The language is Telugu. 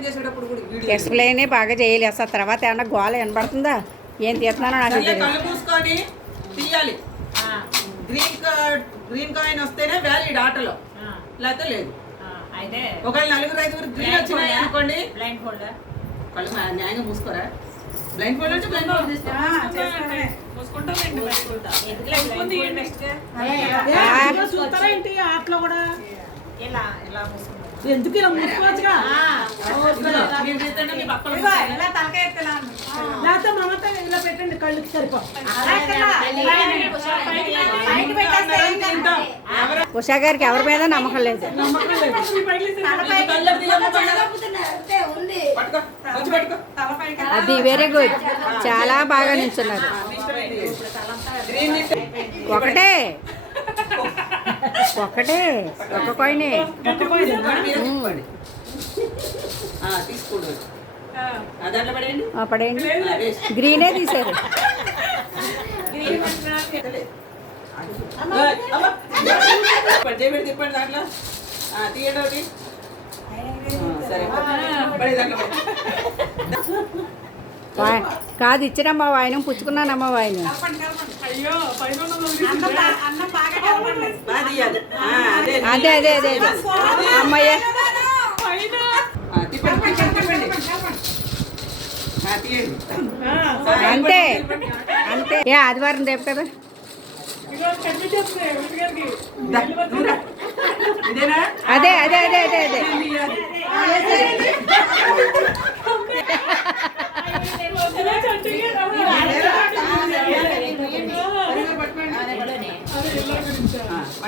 ఎక్స్ప్లెయిన్ చేసేటప్పుడు కూడా వీడియో ఎక్స్ప్లెయిన్ బాగా చేయాలి. అసలు తర్వాత ఏమన్నా గోల వినపడుతుందా ఏం తీస్తున్నానో నాకు తెలియదు. కళ్ళు మూసుకొని తీయాలి. గ్రీన్ గ్రీన్ కాయిన్ వస్తేనే వ్యాలిడ్ ఆటలో. లేకపోతే లేదు. అయితే ఒకవేళ నలుగురు ఐదుగురు గ్రీన్ వచ్చినాయి అనుకోండి. బ్లైండ్ ఫోల్డర్ కళ్ళు న్యాయంగా మూసుకోరా? బ్లైండ్ ఫోల్డ్ అంటే బ్లైండ్ ఫోల్డ్ తీసుకో. చూస్తారేంటి ఆటలో కూడా? మూసుకుంటాం ఎందుకు ఇలా మూసుకోవచ్చుగా లేకపోతే మమత ఇలా పెట్టండి కళ్ళకి సరిపో ఉషా గారికి ఎవరి మీద నమ్మకం లేదు అది వెరీ గుడ్ చాలా బాగా నిల్చున్నారు ఒకటే ఒకటే ఒక కాయినే పడేయండి. గ్రీనే తీశారు. ఏయ్, అమ్మ. పడి, చేయబెట్టి తిప్పండి దాంట్లో. ఆ, తీయండి ఒకటి. ఆ, సరే. పడే దాంట్లో పడే. వా- కాదు ఇచ్చినమ్మా వాయినం పుచ్చుకున్నానమ్మా వాయినం. అదే అదే అదే అదే అమ్మయ్య అంతే. అంతే. ఏ ఆదివారం రేపు కదా? అదే అదే అదే అదే అదే.